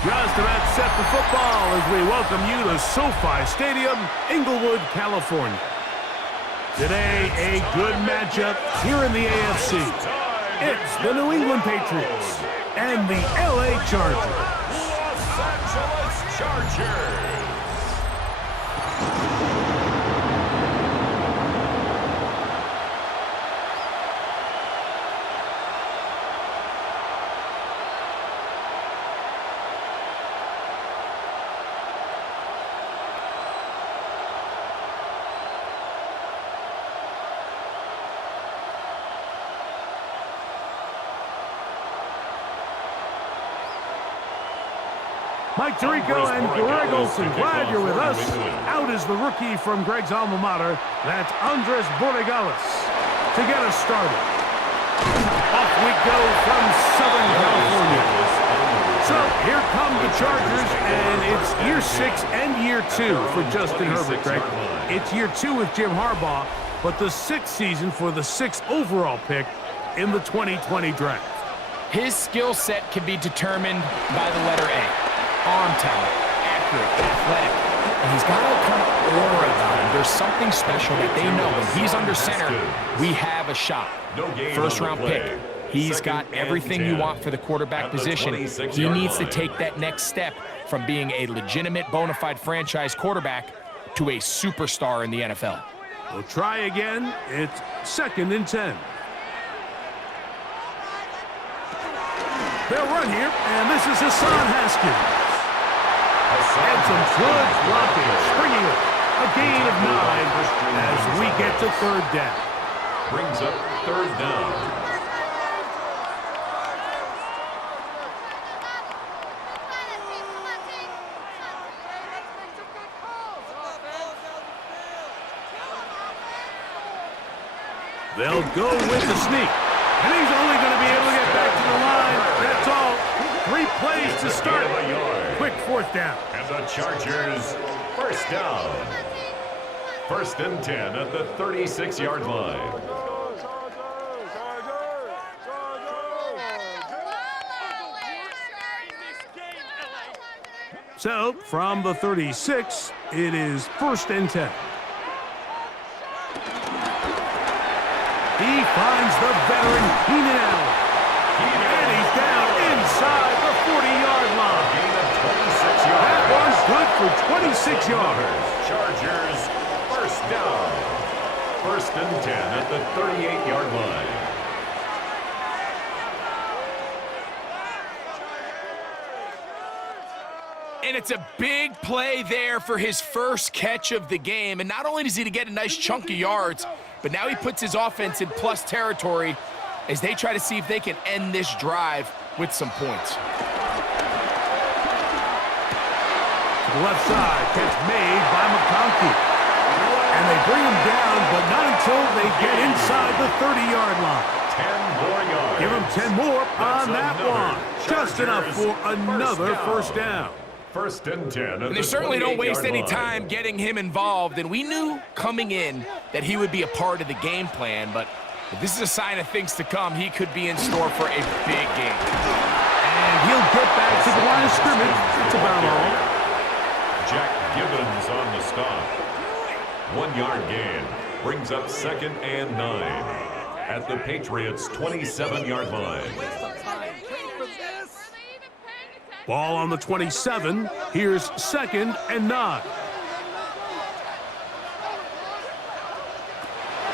Just about set for football as we welcome you to SoFi Stadium, Inglewood, California. Today, a good matchup here in the AFC. It's the New England Patriots and the LA Chargers. Los Angeles Chargers. Mike Tirico and Greg Olson, glad you're with us. Out is the rookie from Greg's alma mater. That's Andres Borregales to get us started. Off we go from Southern California. So here come the Chargers, and it's year 6 and year 2 for Justin Herbert, Greg. It's year 2 with Jim Harbaugh, but the 6th season for the 6th overall pick in the 2020 draft. His skill set can be determined by the letter A. Arm talent, accurate, athletic, and he's got a kind of aura about him. There's something special that they know when he's under center, we have a shot. First-round pick. He's got everything you want for the quarterback position. He needs to take that next step from being a legitimate, bona fide franchise quarterback to a superstar in the NFL. We'll try again. It's 2nd and 10. They'll run here, and this is Hassan Haskins. And some good blocking, springing it. A gain of 9 as we get to 3rd down. Brings up 3rd down. They'll go with the sneak. And he's only going to be able to get back to the line. That's all. 3 plays to start. Quick 4th down. And the Chargers, 1st down. 1st and 10 at the 36-yard line. So, from the 36, it is 1st and 10. He finds the veteran Keenan Allen. And he's down inside the 40-yard line. That one's good for 26 yards. Chargers, 1st down. 1st and 10 at the 38-yard line. And it's a big play there for his first catch of the game. And not only does he get a nice chunk of yards, but now he puts his offense in plus territory as they try to see if they can end this drive with some points. To the left side, catch made by McConkey. And they bring him down, but not until they get inside the 30-yard line. 10 more yards. Give him 10 more on that one. Just enough for another 1st down. 1st and 10. And they certainly don't waste any time getting him involved. And we knew coming in that he would be a part of the game plan. But if this is a sign of things to come, he could be in store for a big game. And he'll get back to the line of scrimmage. That's about all. Jack Gibbons on the stop. 1-yard gain. Brings up 2nd and 9 at the Patriots' 27-yard line. Ball on the 27. Here's 2nd and 9.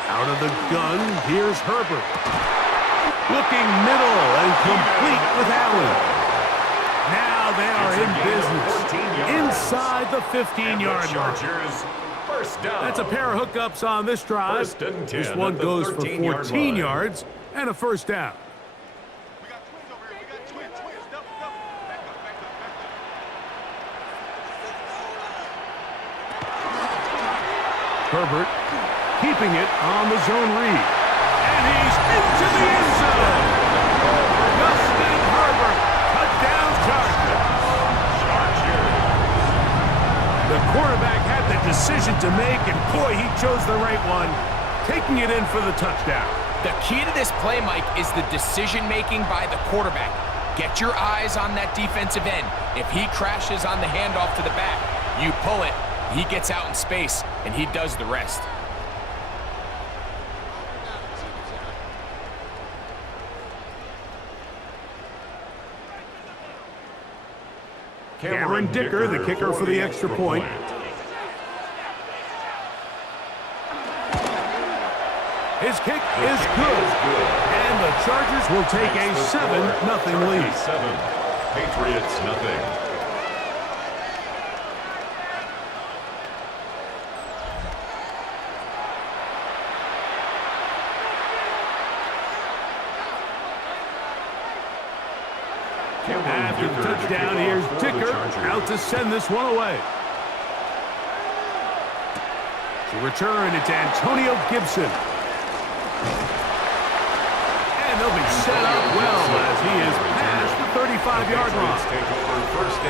Out of the gun, here's Herbert. Looking middle and complete with Allen. Now they are in business. Inside the 15-yard line. First down. That's a pair of hookups on this drive. 1st and 10 this one goes for 14 yards and a 1st down. Herbert keeping it on the zone read. And he's into the end zone. Justin Herbert, touchdown Chargers. The quarterback had the decision to make, and boy, he chose the right one, taking it in for the touchdown. The key to this play, Mike, is the decision-making by the quarterback. Get your eyes on that defensive end. If he crashes on the handoff to the back, you pull it, he gets out in space, and he does the rest. Cameron Dicker, the kicker for the extra point. His kick is good. And the Chargers will take a 7-0 lead. 7, Patriots nothing. After the touchdown, here's Dicker out to send this one away. To return, it's Antonio Gibson. And they'll be set up well as he is past the 35-yard line.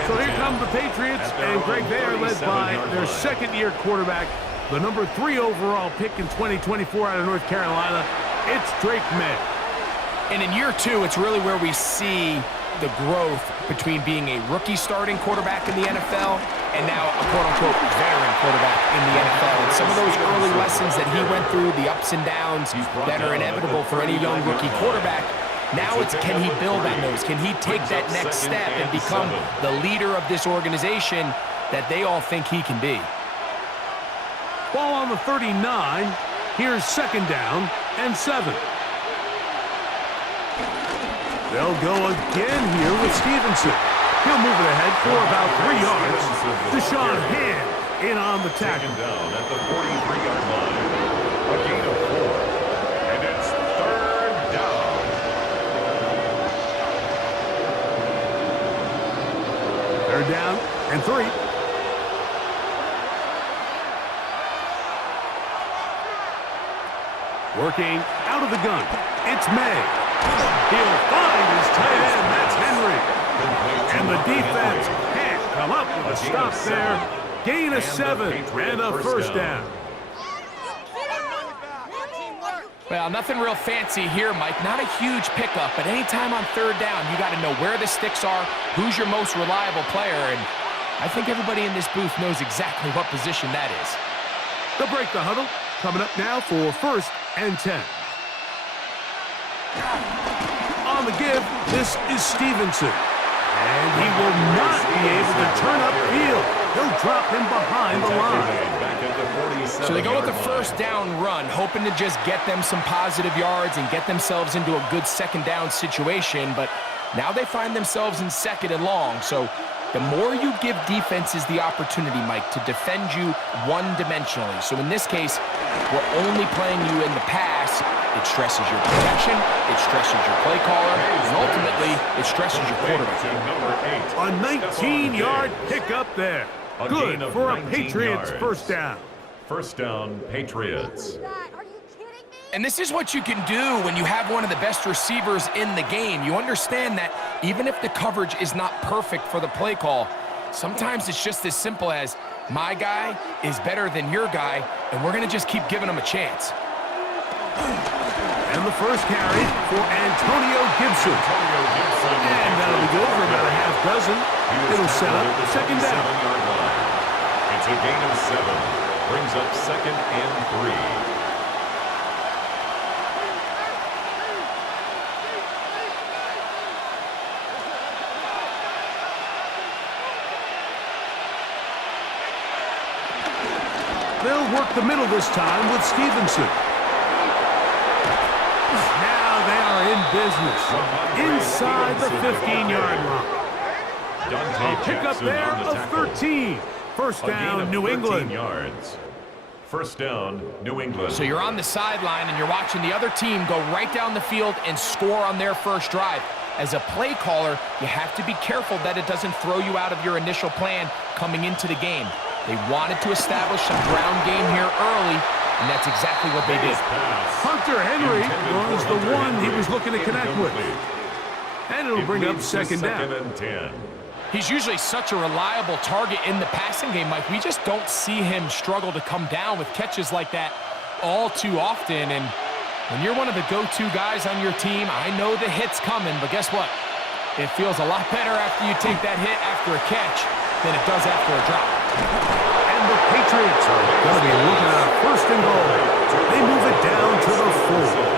So here come the Patriots, and Greg, they are led by their second-year quarterback, the number 3 overall pick in 2024 out of North Carolina. It's Drake May. And in year 2, it's really where we see the growth between being a rookie starting quarterback in the NFL and now a quote-unquote veteran quarterback in the NFL. And some of those early lessons that he went through, the ups and downs that are inevitable for any young rookie quarterback, now it's can he build on those? Can he take that next step and become the leader of this organization that they all think he can be? Ball on the 39. Here's second down and 7. They'll go again here with Stevenson. He'll move it ahead for about 3 yards. Deshaun Hand in on the tackle. Taken down at the 43-yard line. A gain of 4. And it's 3rd down. They're down and 3. Working out of the gun. It's May. He'll find his tight end. That's Henry. And the defense can't come up with a stop there. Gain of 7 and a first down. Well, nothing real fancy here, Mike. Not a huge pickup, but anytime on 3rd down, you got to know where the sticks are, who's your most reliable player, and I think everybody in this booth knows exactly what position that is. They'll break the huddle. Coming up now for 1st and 10. On the give, this is Stevenson. And he will not be able to turn upfield. He'll drop him behind the line. So they go with the 1st down run, hoping to just get them some positive yards and get themselves into a good 2nd down situation. But now they find themselves in 2nd and long. So the more you give defenses the opportunity, Mike, to defend you one-dimensionally. So in this case, we're only playing you in the pass. It stresses your protection, it stresses your play caller, and ultimately, it stresses your quarterback. A 19-yard pickup there. Good for a Patriots first down. First down, Patriots. And this is what you can do when you have one of the best receivers in the game. You understand that even if the coverage is not perfect for the play call, sometimes it's just as simple as my guy is better than your guy, and we're going to just keep giving him a chance. And the first carry for Antonio Gibson. And that'll be good for about a half dozen. It'll set up 2nd down. It's a gain of 7. Brings up 2nd and 3. They'll work the middle this time with Stevenson. Now they are in business. Inside the 15-yard line. A pickup there of 13. First down, New England. Yards. First down, New England. So you're on the sideline and you're watching the other team go right down the field and score on their first drive. As a play caller, you have to be careful that it doesn't throw you out of your initial plan coming into the game. They wanted to establish some ground game here early, and that's exactly what they did. Hunter Henry was the one he was looking to connect with. And it'll bring up 2nd down. And 10. He's usually such a reliable target in the passing game, Mike. We just don't see him struggle to come down with catches like that all too often. And when you're one of the go-to guys on your team, I know the hit's coming, but guess what? It feels a lot better after you take that hit after a catch than it does after a drop. And the Patriots are going to be looking at a first and goal. They move it down to the 4.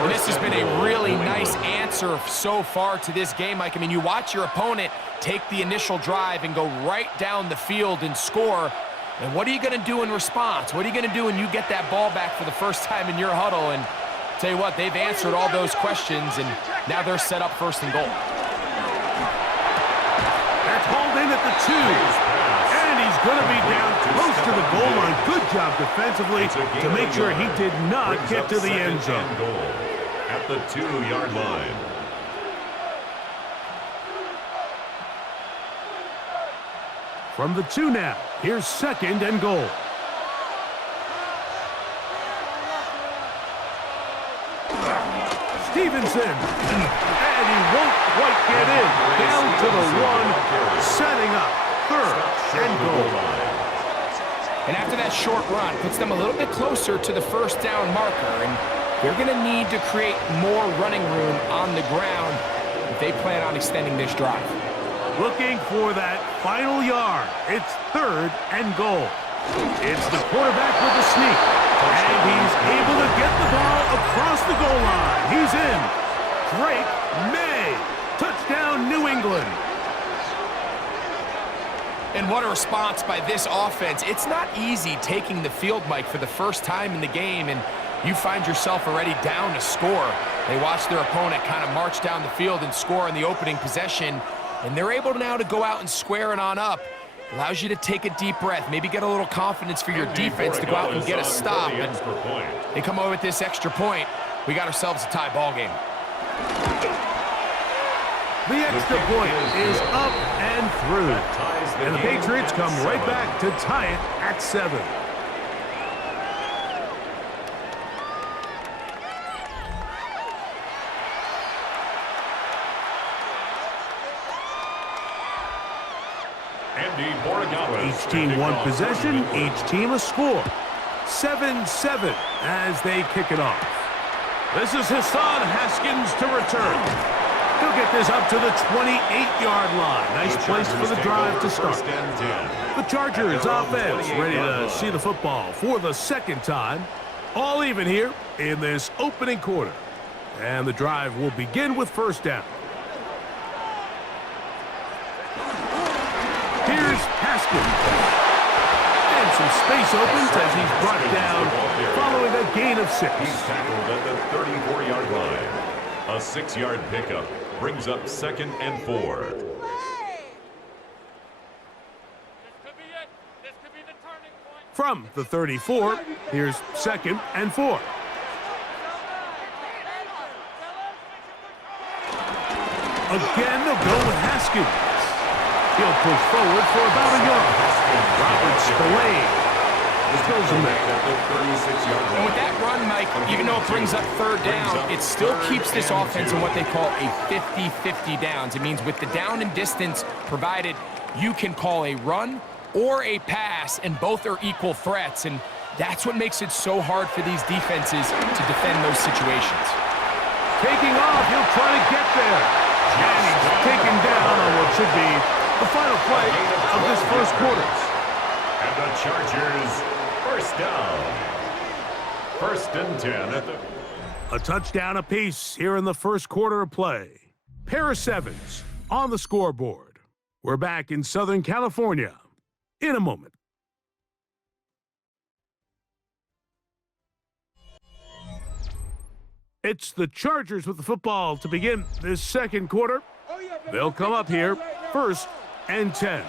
And this has been a really nice answer so far to this game, Mike. I mean, you watch your opponent take the initial drive and go right down the field and score. And what are you going to do in response? What are you going to do when you get that ball back for the first time in your huddle? And tell you what, they've answered all those questions, and now they're set up first and goal. That's hauled in at the 2. And he's going to be down close to the goal line. Good job defensively to make sure he did not get to the end zone. At the 2-yard line. From the 2 now, here's second and goal. Stevenson, and he won't quite get in. Down to the 1, setting up third and goal. And after that short run, puts them a little bit closer to the first down marker, and they're going to need to create more running room on the ground if they plan on extending this drive. Looking for that final yard. It's third and goal. It's the quarterback with the sneak. And he's able to get the ball across the goal line. He's in. Drake May. Touchdown, New England. And what a response by this offense. It's not easy taking the field, Mike, for the first time in the game, and you find yourself already down to score. They watch their opponent kind of march down the field and score in the opening possession, and they're able now to go out and square it on up. Allows you to take a deep breath, maybe get a little confidence for your defense to go out and get a stop. And they come over with this extra point. We got ourselves a tie ball game. The extra point is up and through. And the Patriots come right back to tie it at 7. Each team one possession, each team a score. 7-7 as they kick it off. This is Hassan Haskins to return. He'll get this up to the 28-yard line. Nice place for the drive to start. The Chargers offense ready to see the football for the second time. All even here in this opening quarter. And the drive will begin with first down. Here's Haskins. And some space opens as he's brought down following a gain of 6. He's tackled at the 34-yard line. A 6-yard pickup brings up second and 4. From the 34, here's second and 4. Again, they'll go with Haskins. He'll push forward for about a yard. Robert Spillane throws him back. And with that run, Mike, even though it brings up third down, it still keeps this offense in what they call a 50-50 downs. It means with the down and distance provided, you can call a run or a pass, and both are equal threats. And that's what makes it so hard for these defenses to defend those situations. Taking off, he'll try to get there. And he's taken down on what should be the final play of this first quarter. And the Chargers, first down. First and 10 at the... A touchdown apiece here in the first quarter of play. Pair of 7s on the scoreboard. We're back in Southern California in a moment. It's the Chargers with the football to begin this second quarter. They'll come up here first and 10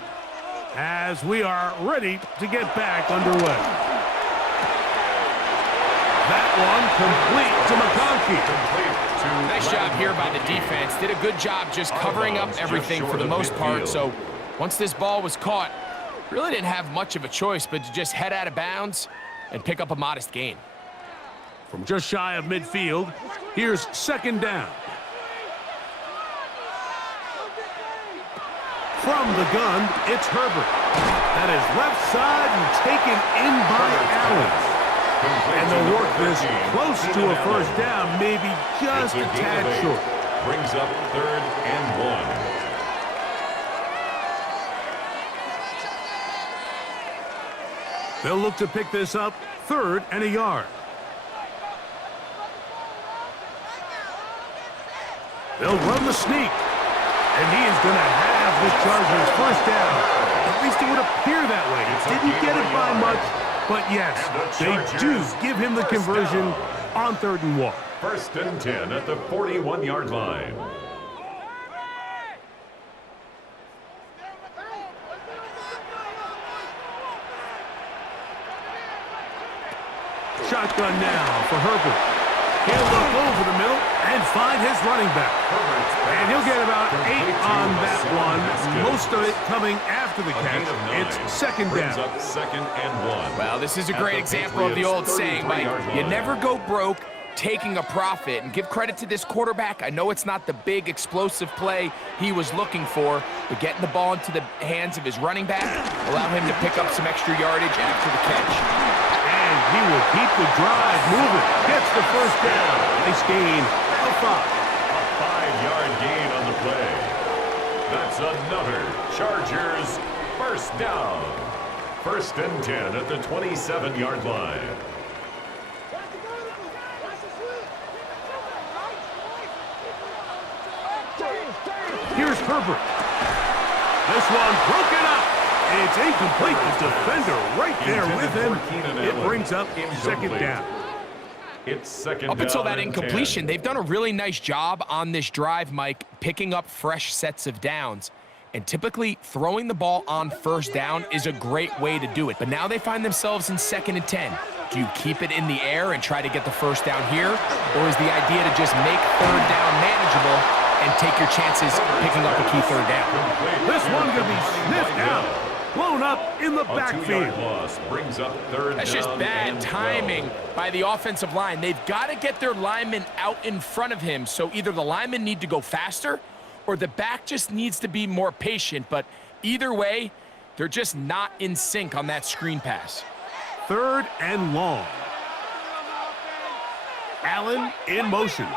as we are ready to get back underway. That one complete to McConkey. Nice job here by the defense. Did a good job just covering up everything for the most part. So once this ball was caught, really didn't have much of a choice but to just head out of bounds and pick up a modest gain. From just shy of midfield, here's second down. From the gun, it's Herbert. That is left side and taken in by Allen. And they'll work this close to a first down, maybe just a tad short. brings up 3rd and 1. They'll look to pick this up 3rd and a yard. They'll run the sneak. And he is going to have the Chargers first down. At least it would appear that way. Didn't get it by much, but yes, they do give him the conversion on 3rd and 1. 1st and 10 at the 41-yard line. Shotgun now for Herbert. He'll look over the middle and find his running back. And he'll get about 8 on that one. Most of it coming after the catch. It's 2nd down. Up 2nd and 1. Well, this is a great example of the old saying, Mike, you never go broke taking a profit. And give credit to this quarterback. I know it's not the big explosive play he was looking for, but getting the ball into the hands of his running back allow him to pick up some extra yardage after the catch. And he will keep the drive moving. Gets the first down. Nice gain of 5. A 5-yard gain on the play. That's another Chargers first down. 1st and 10 at the 27-yard line. Here's Herbert. This one broken up. It's incomplete. The defender right there with him. It brings up 2nd down. It's 2nd down. Up until that and incompletion, 10. they've done a really nice job on this drive, Mike, picking up fresh sets of downs. And typically, throwing the ball on 1st down is a great way to do it. But now they find themselves in 2nd and 10. Do you keep it in the air and try to get the first down here? Or is the idea to just make 3rd down manageable and take your chances picking up a key 3rd down? This one going to be sniffed out. Blown up in the backfield. Loss brings up 3rd That's down just bad and timing 12. by the offensive line. They've got to get their linemen out in front of him, so either the linemen need to go faster or the back just needs to be more patient. But either way, they're just not in sync on that screen pass. 3rd and long. Allen in motion.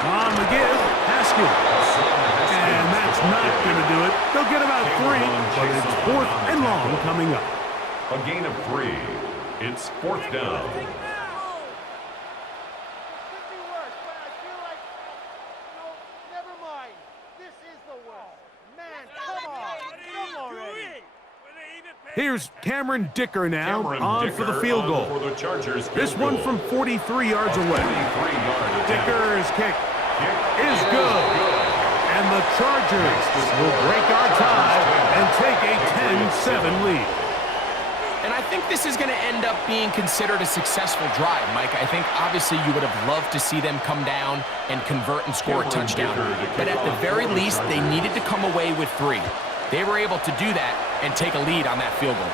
On the give, Haskell. And that's not going to do it. They'll get about 3, but it's 4th and long coming up. A gain of 3. It's 4th down. Here's Cameron Dicker now on for the field goal. For the Chargers this one from 43 yards away. Dicker's kick is good. And the Chargers will break our tie and take a 10-7 lead. And I think this is going to end up being considered a successful drive, Mike. I think obviously you would have loved to see them come down and convert and score a touchdown. But at the very least, they needed to come away with 3. They were able to do that and take a lead on that field goal.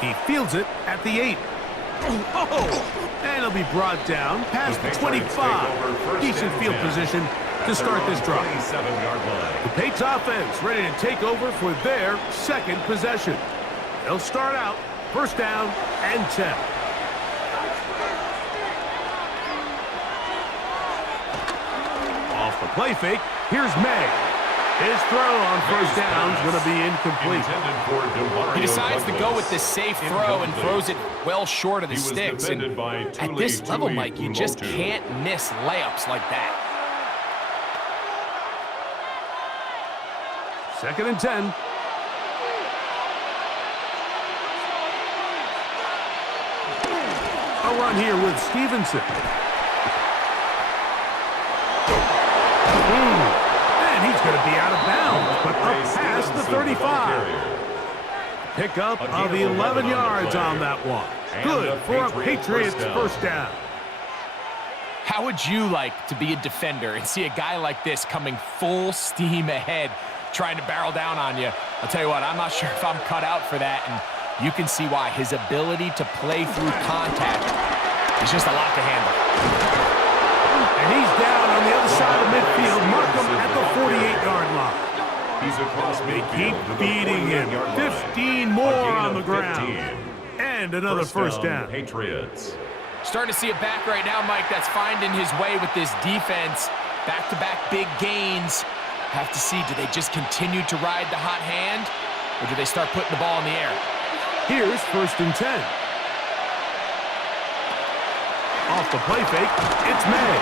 He fields it at the 8. Oh! And he'll be brought down past the 25. Decent field position to start this drive. The Patriots offense ready to take over for their 2nd possession. They'll start out 1st down and 10. Off the play fake, here's May. His throw on 1st down is going to be incomplete. He decides to go with this safe throw and throws it well short of the sticks. And at this level, Mike, you just can't miss layups like that. 2nd and 10. A run here with Stevenson. And he's going to be out of bounds, but up past the 35. Pickup of 11 yards on that one. Good for a Patriots first down. How would you like to be a defender and see a guy like this coming full steam ahead, trying to barrel down on you? I'll tell you what, I'm not sure if I'm cut out for that, and you can see why. His ability to play through contact is just a lot to handle. And he's down on the other side of midfield. Mark him at the 48-yard line. He's across They keep beating him. 15 more on the ground. And another first down. Patriots. Starting to see a back right now, Mike, that's finding his way with this defense. Back-to-back big gains. Have to see, do they just continue to ride the hot hand, or do they start putting the ball in the air? Here's 1st and 10. Off the play fake, it's May.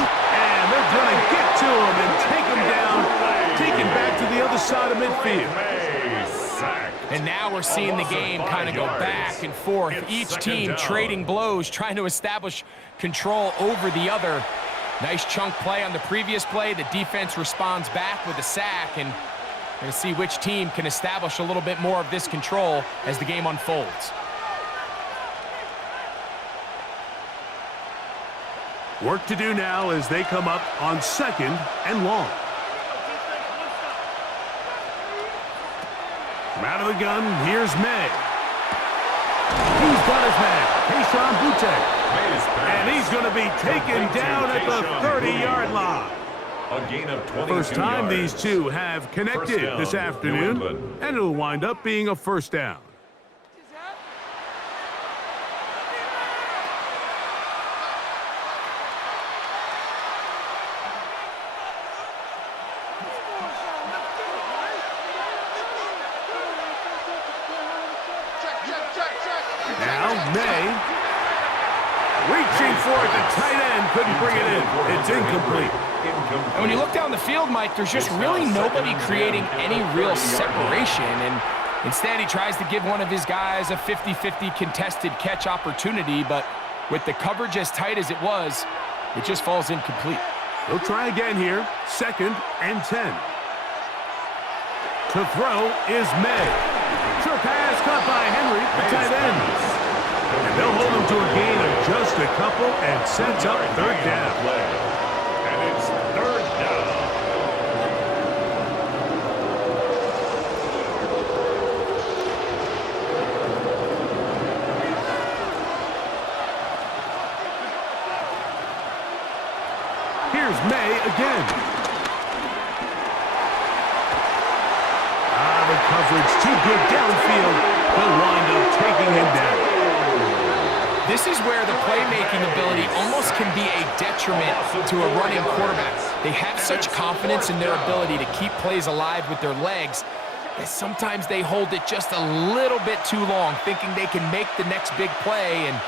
And they're going to get to him and take him down, take him back to the other side of midfield. And now we're seeing the game kind of go back and forth. Each team trading blows, trying to establish control over the other. Nice chunk play on the previous play. The defense responds back with a sack, and we're going to see which team can establish a little bit more of this control as the game unfolds. Work to do now as they come up on 2nd and long. From out of the gun, here's May. He's got his man, Keishon Butte. And he's going to be taken down at the 30-yard line. A gain of 22 First time yards. these two have connected this afternoon, and it'll wind up being a 1st down. Now May. Reaching for it, the tight end couldn't bring it in. It's incomplete. And when you look down the field, Mike, there's just really nobody creating any real separation. And instead, he tries to give one of his guys a 50-50 contested catch opportunity. But with the coverage as tight as it was, it just falls incomplete. He'll try again here. 2nd and 10. To throw is May. Sure pass caught by Henry, the tight end. And they'll hold him to a gain of just a couple and sets up 3rd down. And it's 3rd down. Here's May again. The coverage too good downfield. They'll wind up taking him down. This is where the playmaking ability almost can be a detriment to a running quarterback. They have such confidence in their ability to keep plays alive with their legs that sometimes they hold it just a little bit too long, thinking they can make the next big play. And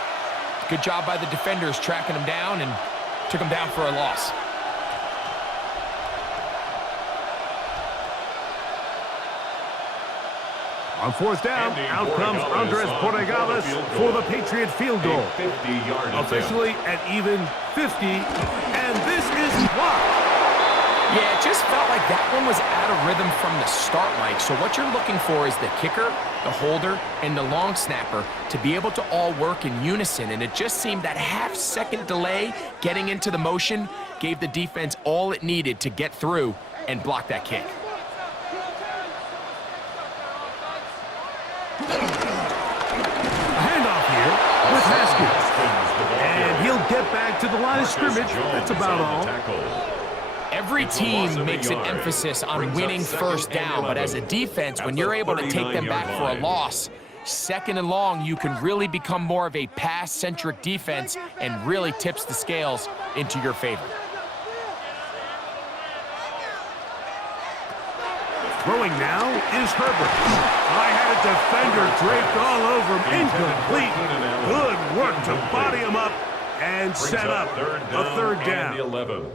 good job by the defenders tracking him down and took him down for a loss. On 4th down, out comes Andres Borregales for the Patriot field goal. Officially at even 50, and this is blocked. Yeah, it just felt like that one was out of rhythm from the start, Mike. So what you're looking for is the kicker, the holder, and the long snapper to be able to all work in unison. And it just seemed that half-second delay getting into the motion gave the defense all it needed to get through and block that kick. With Haskins. And he'll get back to the line of scrimmage. That's about all. Every team makes an emphasis on winning 1st down, but as a defense, when you're able to take them back for a loss, 2nd and long, you can really become more of a pass-centric defense and really tips the scales into your favor. Throwing now is Herbert. I had a defender draped all over him. Incomplete. Good work to body him up and set up a 3rd down.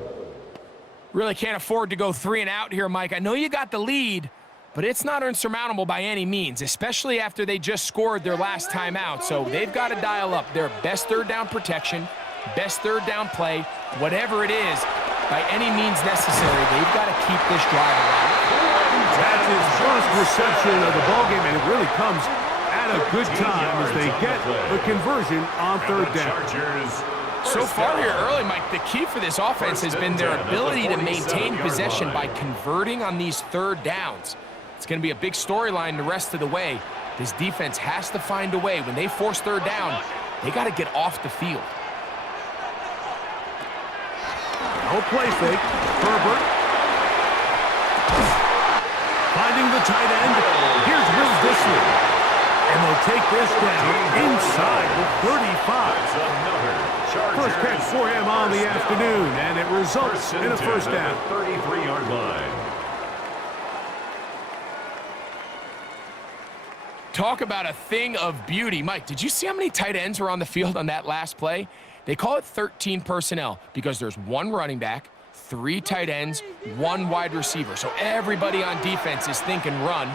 Really can't afford to go 3 and out here, Mike. I know you got the lead, but it's not insurmountable by any means, especially after they just scored their last time out. So they've got to dial up their best 3rd down protection, best 3rd down play, whatever it is, by any means necessary. They've got to keep this drive alive. That's his first reception of the ballgame, and it really comes at a good time as they get the conversion on 3rd down. So far here early, Mike, the key for this offense has been their ability to maintain possession by converting on these 3rd downs. It's going to be a big storyline the rest of the way. This defense has to find a way. When they force 3rd down, they got to get off the field. No play fake. Herbert. Finding the tight end. Here's Will Dissler. And they'll take this down inside the 35. First catch for him on the afternoon, and it results in a first down. 33-yard line. Talk about a thing of beauty. Mike, did you see how many tight ends were on the field on that last play? They call it 13 personnel because there's one running back, 3 tight ends, 1 wide receiver. So everybody on defense is thinking run.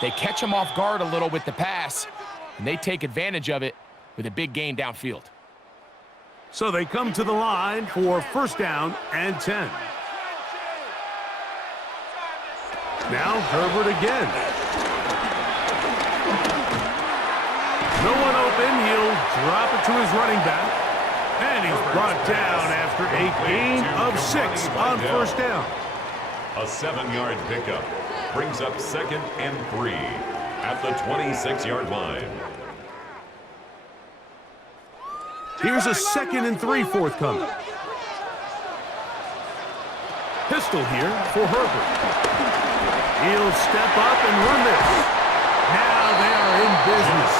They catch them off guard a little with the pass, and they take advantage of it with a big gain downfield. So they come to the line for first down and 10. Now Herbert again. No one open. He'll drop it to his running back. And he's brought down after a gain of 6 on first down. A 7-yard pickup brings up 2nd and 3 at the 26-yard line. Here's a 2nd and 3 forthcoming. Pistol here for Herbert. He'll step up and run this. Now they are in business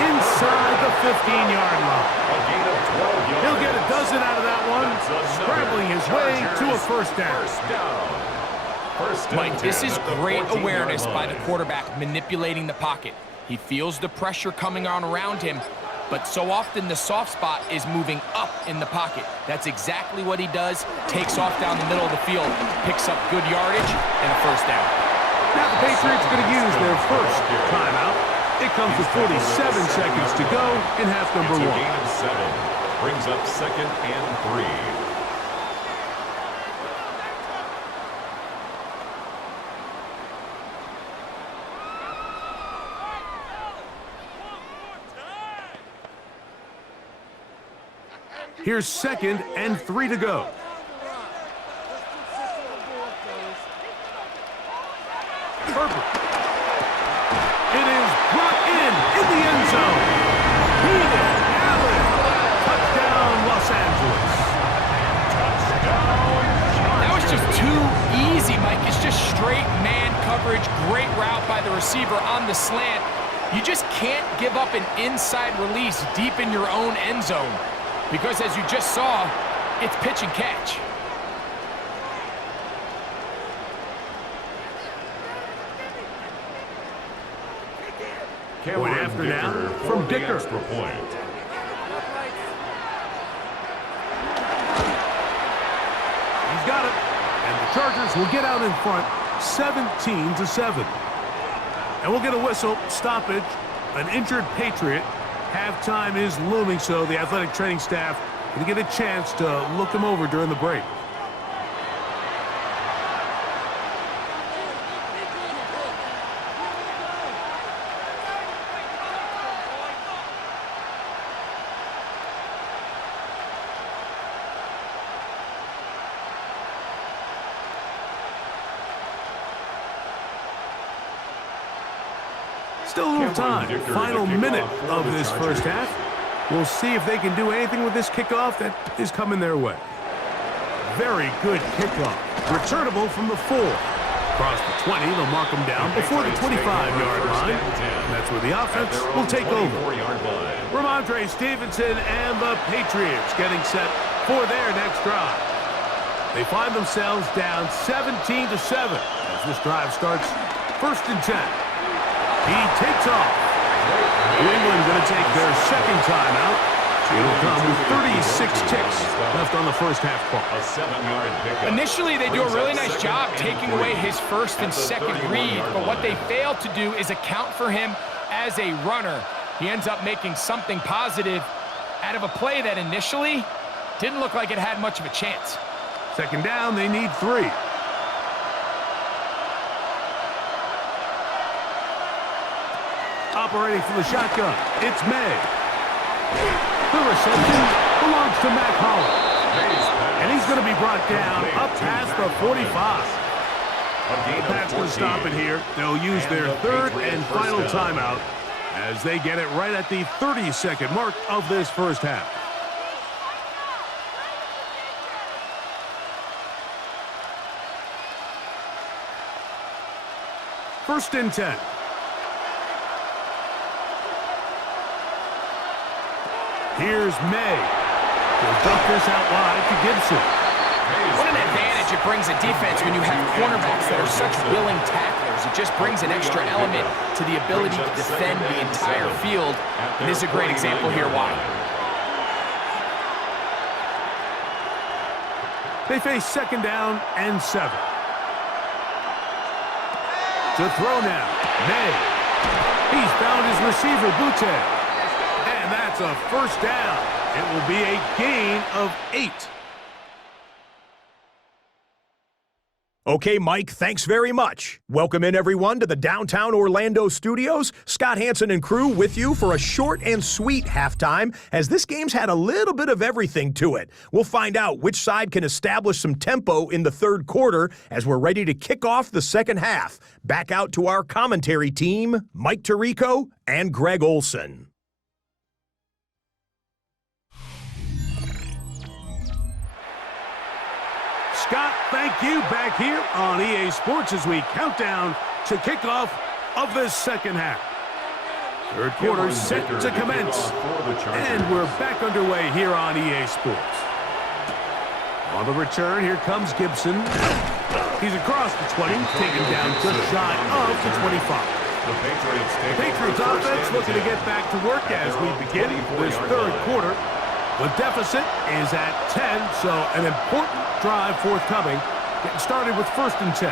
inside the 15-yard line. He'll get a dozen out of that one, scrambling his way to a first down. Mike, this is great awareness by the quarterback manipulating the pocket. He feels the pressure coming on around him, but so often the soft spot is moving up in the pocket. That's exactly what he does. Takes off down the middle of the field, picks up good yardage, and a first down. Now the Patriots are going to use their first timeout. It comes with 47 seconds to go in half number 1. Gain of 7 brings up 2nd and 3. Here's 2nd and 3 to go. Herbert. It is brought in the end zone. Keenan Allen. Touchdown, Los Angeles. That was just too easy, Mike. It's just straight man coverage. Great route by the receiver on the slant. You just can't give up an inside release deep in your own end zone. Because as you just saw, it's pitch and catch. Point after now from Dicker. Extra point. He's got it. And the Chargers will get out in front 17-7. And we'll get a whistle, stoppage, an injured Patriot. Halftime is looming, so the athletic training staff can get a chance to look him over during the break. Still a little time. Final minute of this first half. We'll see if they can do anything with this kickoff that is coming their way. Very good kickoff. Returnable from the 4. Across the 20, they'll mark them down before the 25-yard line. And that's where the offense will take over. Ramondre Stevenson and the Patriots getting set for their next drive. They find themselves down 17-7 as this drive starts 1st and 10. He takes off. New England going to take their second timeout. It'll come with 36 ticks left on the first half clock. A 7-yard pickup. Initially, they do a really nice job taking away his first and second read, but what they fail to do is account for him as a runner. He ends up making something positive out of a play that initially didn't look like it had much of a chance. Second down, they need 3. Operating from the shotgun, it's May. The reception belongs to Mac Hollins. And he's going to be brought down up past the 45. The Pats will stop it here. They'll use their third and final timeout as they get it right at the 30-second mark of this first half. First and 10. Here's May. He'll dump this out wide to Gibson. What an advantage it brings a defense when you have cornerbacks that are such willing tacklers. It just brings an extra element to the ability to defend the entire field. And this is a great example here why. They face 2nd down and 7. To throw now, May. He's found his receiver, Butte. And that's a 1st down. It will be a gain of 8. Okay, Mike, thanks very much. Welcome in, everyone, to the downtown Orlando studios. Scott Hansen and crew with you for a short and sweet halftime, as this game's had a little bit of everything to it. We'll find out which side can establish some tempo in the 3rd quarter as we're ready to kick off the 2nd half. Back out to our commentary team, Mike Tirico and Greg Olson. Scott, thank you. Back here on EA Sports as we count down to kickoff of this 2nd half. 3rd quarter set to commence. And we're back underway here on EA Sports. On the return, here comes Gibson. He's across the 20, taken down just shy of the 25. The Patriots offense looking to get back to work as we begin this 3rd quarter. The deficit is at 10, so an important drive forthcoming. Getting started with 1st and 10.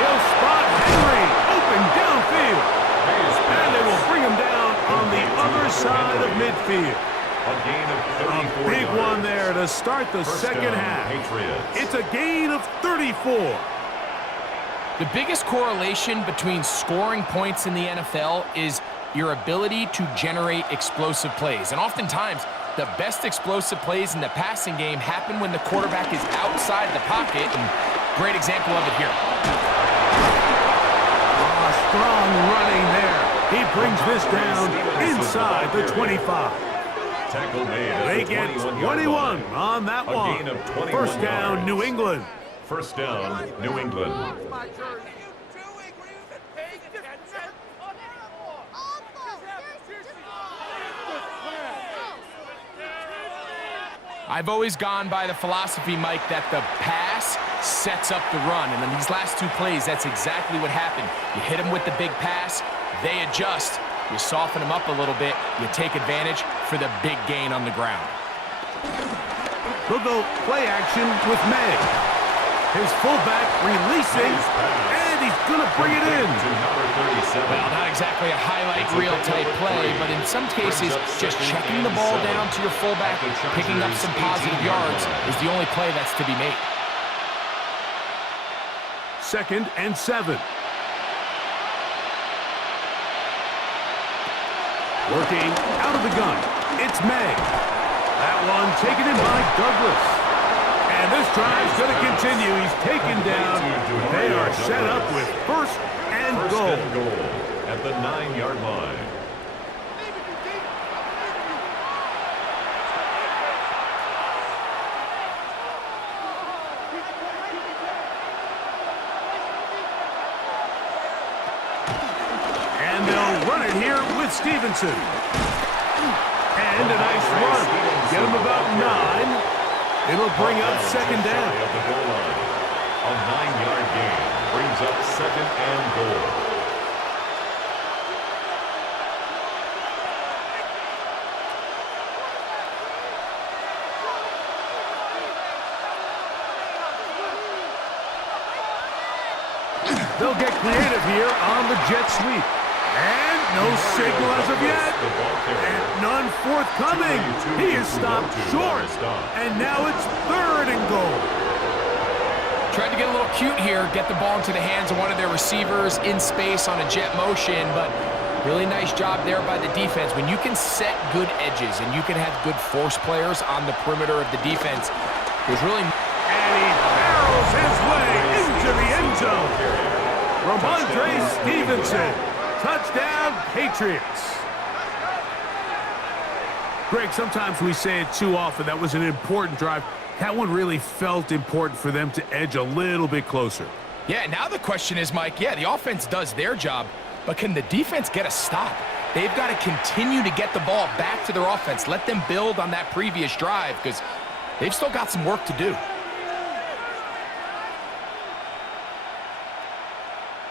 He'll spot Henry, open downfield. And they will bring him down on the other side of midfield. A gain of 34 A big yards. one there to start the 2nd half. Patriots. It's a gain of 34. The biggest correlation between scoring points in the NFL is your ability to generate explosive plays. And oftentimes, the best explosive plays in the passing game happen when the quarterback is outside the pocket. And great example of it here. Strong running there. He brings this down inside the 25. Tackle made at They the get 21-yard 21 line. on that A one. gain of 21 1st down, yards. New England. 1st down, New England. I've always gone by the philosophy, Mike, that the pass sets up the run. And in these last 2 plays, that's exactly what happened. You hit them with the big pass, they adjust. You soften them up a little bit, you take advantage for the big gain on the ground. They'll go play action with May. His fullback releasing, and he's going to bring it in. Well, not exactly a highlight reel type play, but in some cases, just checking the ball down to your fullback, picking up some positive yards is the only play that's to be made. 2nd and 7. Working out of the gun. It's May. That one taken in by Douglas. And this drive's going to continue. He's taken down. They are set up with 1st and goal. At the 9-yard line. And they'll run it here with Stevenson. And a nice run. Get him about 9. It'll bring up 2nd down. Of the goal line. A 9-yard gain brings up 2nd and goal. They'll get creative here on the jet sweep. And no signal as of yet. And none forthcoming. He is stopped short. And now it's 3rd and goal. Tried to get a little cute here, get the ball into the hands of one of their receivers in space on a jet motion, but really nice job there by the defense. When you can set good edges and you can have good force players on the perimeter of the defense, there's really... And he barrels his way into the end zone. Ramondre Stevenson. Touchdown, Patriots. Greg, sometimes we say it too often. That was an important drive. That one really felt important for them to edge a little bit closer. Yeah, now the question is, Mike, yeah, the offense does their job, but can the defense get a stop? They've got to continue to get the ball back to their offense. Let them build on that previous drive because they've still got some work to do.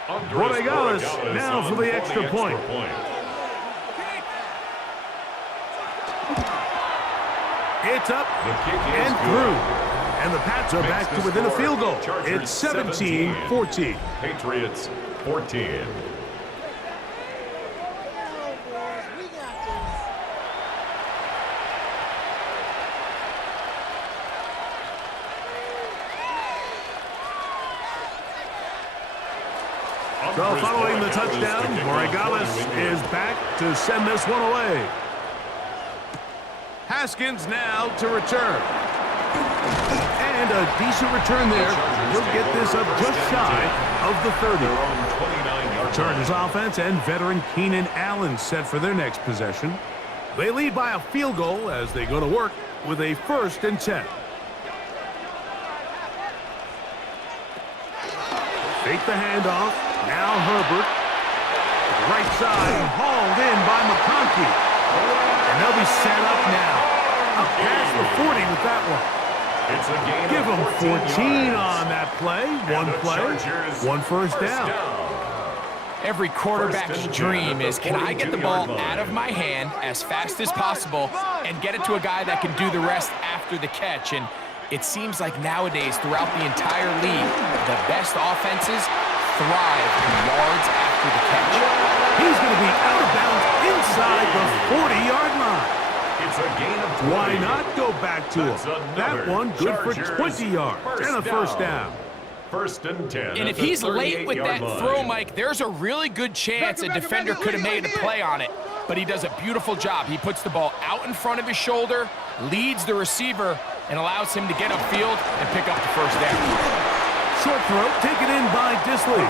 Borregales now for the extra point. It's up and through. And the Pats are back to within a field goal. It's 17-14. Patriots 14. So following the touchdown, Borregales is back to send this one away. Haskins now to return. And a decent return there. He'll get this up just shy of the 30. Chargers offense and veteran Keenan Allen set for their next possession. They lead by a field goal as they go to work with a 1st and 10. Take the handoff. Now Herbert. Right side, hauled in by McConkey. And they'll be set up now. Up past the 40 with that one. It's a gain Give them of 14 on that play. One play, one first down. Every quarterback's dream is, can I get the ball out of my hand as fast as possible and get it to a guy that can do the rest after the catch? And it seems like nowadays, throughout the entire league, the best offenses thrive in yards after the catch. He's going to be out of bounds inside the 40-yard line. It's a gain of 20. Why not go back to him? That one good for 20 yards and a first down. 1st and 10. And if he's late with that throw, Mike, there's a really good chance a defender could have made a play on it. But he does a beautiful job. He puts the ball out in front of his shoulder, leads the receiver, and allows him to get upfield and pick up the first down. Short throw taken in by Disley.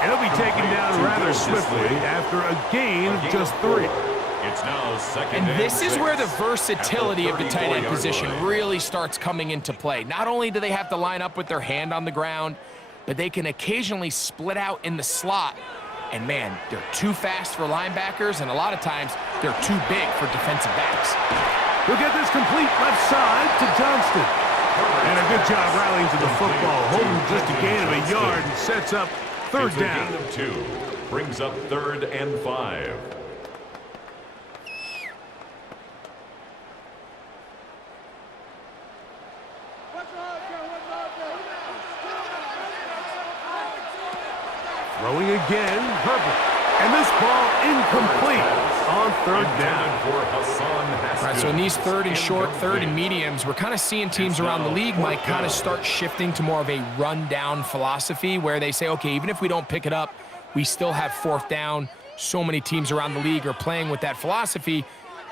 And he'll be taken down rather swiftly after a gain of just 3. It's now 2nd and this is 6 where the versatility of the tight end position line. really starts coming into play. Not only do they have to line up with their hand on the ground, but they can occasionally split out in the slot. And man, they're too fast for linebackers, and a lot of times they're too big for defensive backs. We'll get this complete left side to Johnston. And a good job rallying to the football, holding just a gain of a yard and sets up 3rd down. Gain of 2 brings up 3rd and 5. Throwing again, Herbert. And this ball incomplete on 3rd down. All right, so in these 3rd and short, 3rd and mediums, we're kind of seeing teams around the league, Mike, kind of start shifting to more of a run-down philosophy where they say, okay, even if we don't pick it up, we still have 4th down. So many teams around the league are playing with that philosophy.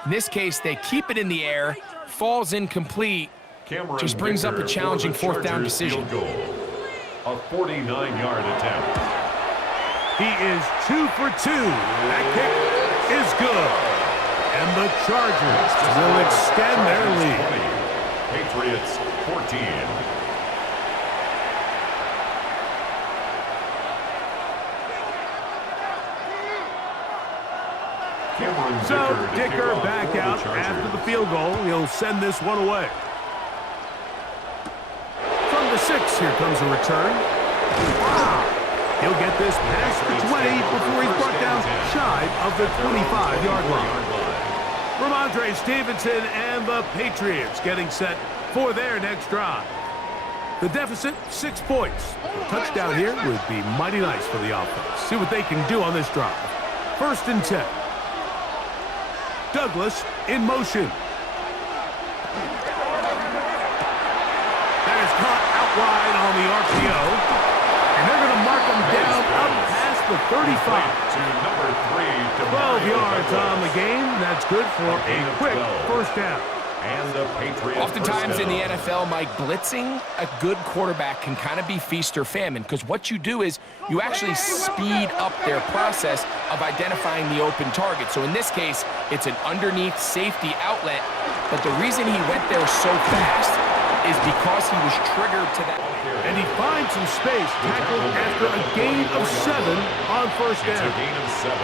In this case, they keep it in the air, falls incomplete, just brings up a challenging 4th down decision. A 49-yard attempt. He is 2 for 2. That kick is good. And the Chargers will extend their lead. Patriots 14. So Dicker back out after the field goal. He'll send this one away. From the 6, here comes a return. Wow. He'll get this past the 20 before he's brought down shy of the 25-yard line. Ramondre Stevenson and the Patriots getting set for their next drive. The deficit, 6 points. A touchdown here would be mighty nice for the offense. See what they can do on this drive. 1st and 10. Douglas in motion. That is caught out wide on the RPO. And they're going to mark him down up past the 35. 12 yards on the game. That's good for a quick 1st down. And the Patriots. Oftentimes in the NFL, Mike, blitzing a good quarterback can kind of be feast or famine because what you do is you actually speed up their process of identifying the open target. So in this case, it's an underneath safety outlet. But the reason he went there so fast is because he was triggered to that. And he finds some space, tackled after a gain of 7 on first It's down. a gain of 7.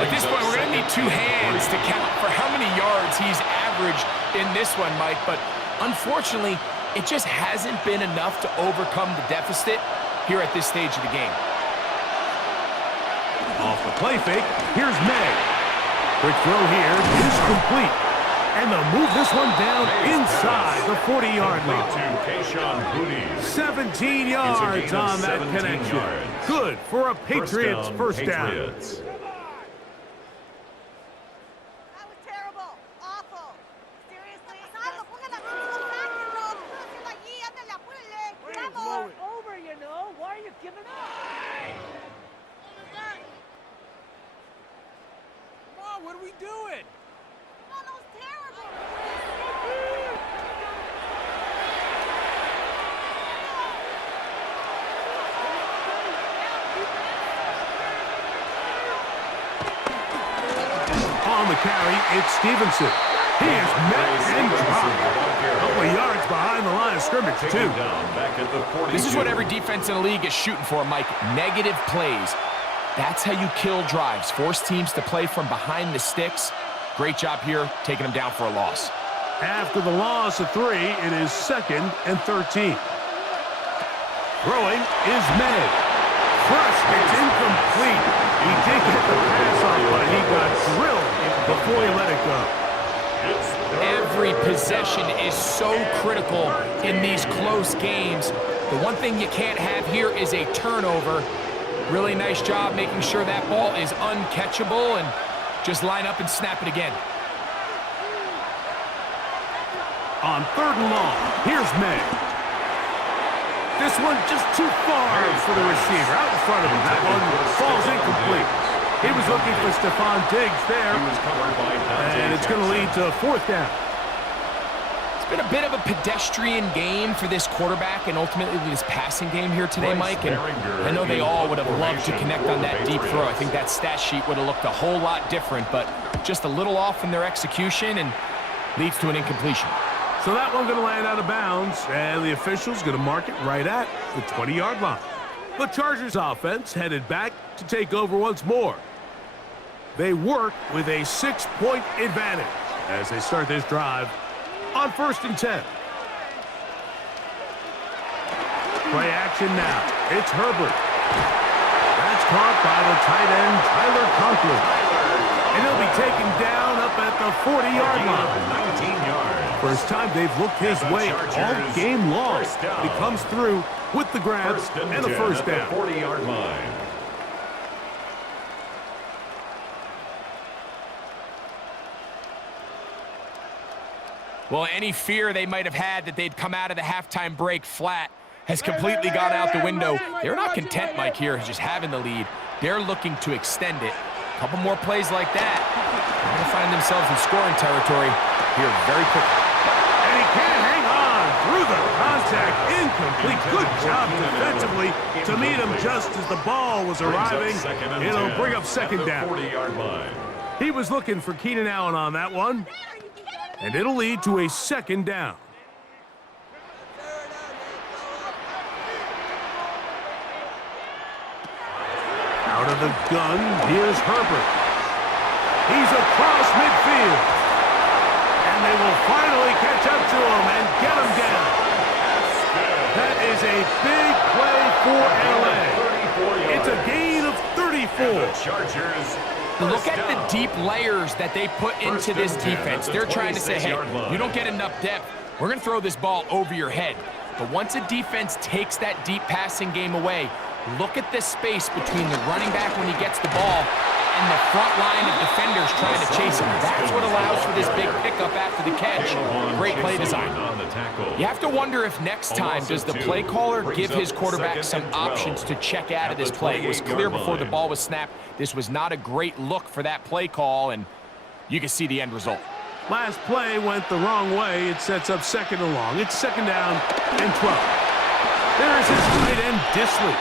At this point, we're going to need 2 hands to count for how many yards he's averaged in this one, Mike. But unfortunately, it just hasn't been enough to overcome the deficit here at this stage of the game. Off the play fake, here's May. Quick throw here is complete. And they'll move this one down inside the 40-yard line. 17 yards on that connection. Good for a Patriots first down. That was terrible. Awful. Seriously? It's over, you know. Why are you giving up? Come on, what are we doing? That was terrible. On the carry, it's Stevenson. He is met and dropped. A couple of yards behind the line of scrimmage, too. This is what every defense in the league is shooting for, Mike. Negative plays. That's how you kill drives. Force teams to play from behind the sticks. Great job here, taking them down for a loss. After the loss of 3, it is 2nd and 13. Throwing is May. First, it's incomplete. He did get the pass on, but he got drilled before he let it go. Every possession is so critical in these close games. The one thing you can't have here is a turnover. Really nice job making sure that ball is uncatchable, and just line up and snap it again. On 3rd and long, here's May. This one just too far for the receiver. Out in front of him. That one falls incomplete. He was looking for Stephon Diggs there. And it's going to lead to 4th down. It's been a bit of a pedestrian game for this quarterback and ultimately this passing game here today, Mike. And I know they all would have loved to connect on that deep throw. I think that stat sheet would have looked a whole lot different, but just a little off in their execution and leads to an incompletion. So that one going to land out of bounds, and the official's going to mark it right at the 20-yard line. The Chargers offense headed back to take over once more. They work with a 6-point advantage as they start this drive on 1st and 10. Play action now. It's Herbert. That's caught by the tight end, Tyler Conklin. And he'll be taken down up at the 40-yard line. 19 yards. First time they've looked his way all game long. He comes through with the grab and a first down. 40-yard line. Well, any fear they might have had that they'd come out of the halftime break flat has completely gone out the window. They're not content, Mike, here, just having the lead. They're looking to extend it. A couple more plays like that. They're going to find themselves in scoring territory here very quickly. And he can't hang on through the contact. Incomplete. Good job defensively to meet him just as the ball was arriving. It'll bring up 2nd down. 40-yard line. He was looking for Keenan Allen on that one. And it'll lead to a 2nd down. Out of the gun, here's Herbert. He's across midfield. And they will finally catch up to him and get him down. That is a big play for LA. It's a gain of 34. Chargers. Look at the deep layers that they put into this defense. They're trying to say, hey, you don't get enough depth. We're going to throw this ball over your head. But once a defense takes that deep passing game away, look at the space between the running back when he gets the ball and the front line of defenders trying to chase him. That's what allows for this big pickup after the catch. Great play design. You have to wonder if next time does the play caller give his quarterback some options to check out of this play. It was clear before the ball was snapped. This was not a great look for that play call, and you can see the end result. Last play went the wrong way. It sets up 2nd and long. It's 2nd down and 12. There is his tight end, Disley.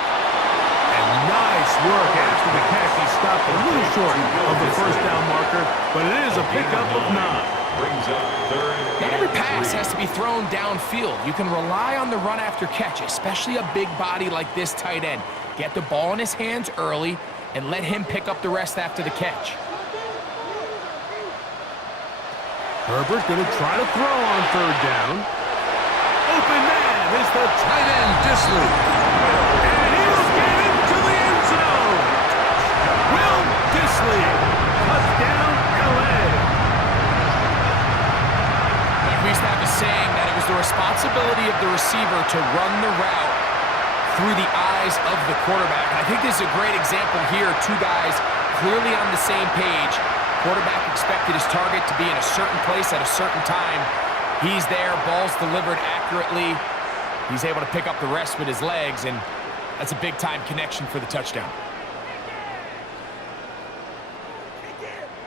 Nice work after the catch. He stopped a little short of the first down marker, but it is a pickup of 9. Brings up 3rd. Not every pass pass has to be thrown downfield. You can rely on the run after catch, especially a big body like this tight end. Get the ball in his hands early and let him pick up the rest after the catch. Herbert going to try to throw on third down. Open man is the tight end, Disley. And he'll get into the end zone. Will Disley. Touchdown, L.A. We used to have a saying that it was the responsibility of the receiver to run the route through the eyes of the quarterback. And I think this is a great example here. Two guys clearly on the same page. Quarterback expected his target to be in a certain place at a certain time. He's there, ball's delivered accurately. He's able to pick up the rest with his legs, and that's a big-time connection for the touchdown.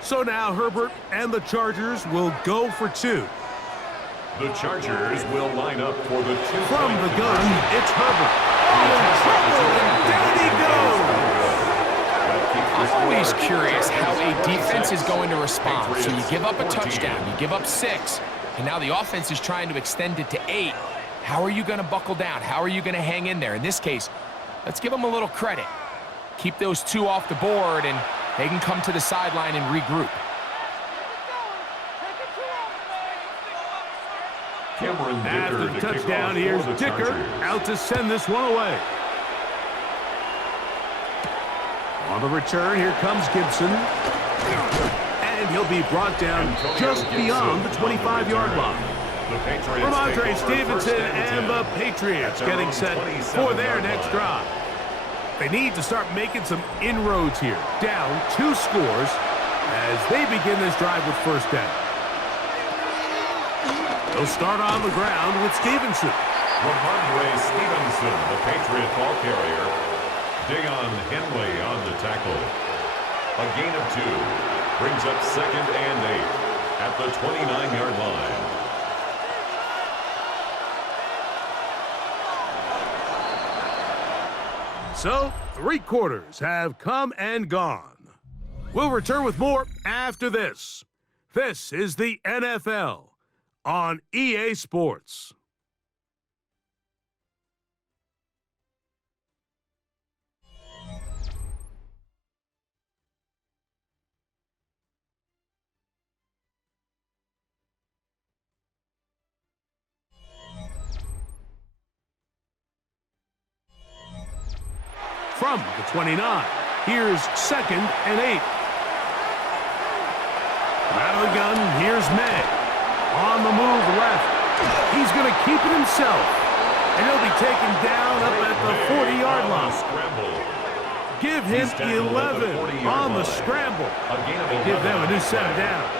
So now Herbert and the Chargers will go for two. The Chargers will line up for the two. From the gun, it's Herbert. Oh, in trouble, and down he goes. I'm always curious how a defense is going to respond. So you give up a touchdown, you give up 6, and now the offense is trying to extend it to 8. How are you going to buckle down? How are you going to hang in there? In this case, let's give them a little credit. Keep those 2 off the board, and they can come to the sideline and regroup. After the touchdown, here's Dicker out to send this one away. On the return, here comes Gibson. And he'll be brought down just beyond the 25-yard line. Ramondre Stevenson and the Patriots getting set for their next drive. They need to start making some inroads here. Down 2 scores as they begin this drive with first down. They'll start on the ground with Stevenson. Ramondre Stevenson, the Patriot ball carrier. Dion Henley on the tackle. A gain of 2 brings up 2nd and 8 at the 29-yard line. So, 3 quarters have come and gone. We'll return with more after this. This is the NFL on EA Sports. From the 29, here's 2nd and 8. Out of the gun, here's May. On the move left. He's going to keep it himself. And he'll be taken down up at the 40-yard line. Give him 11 on the scramble. Give them a new set of downs.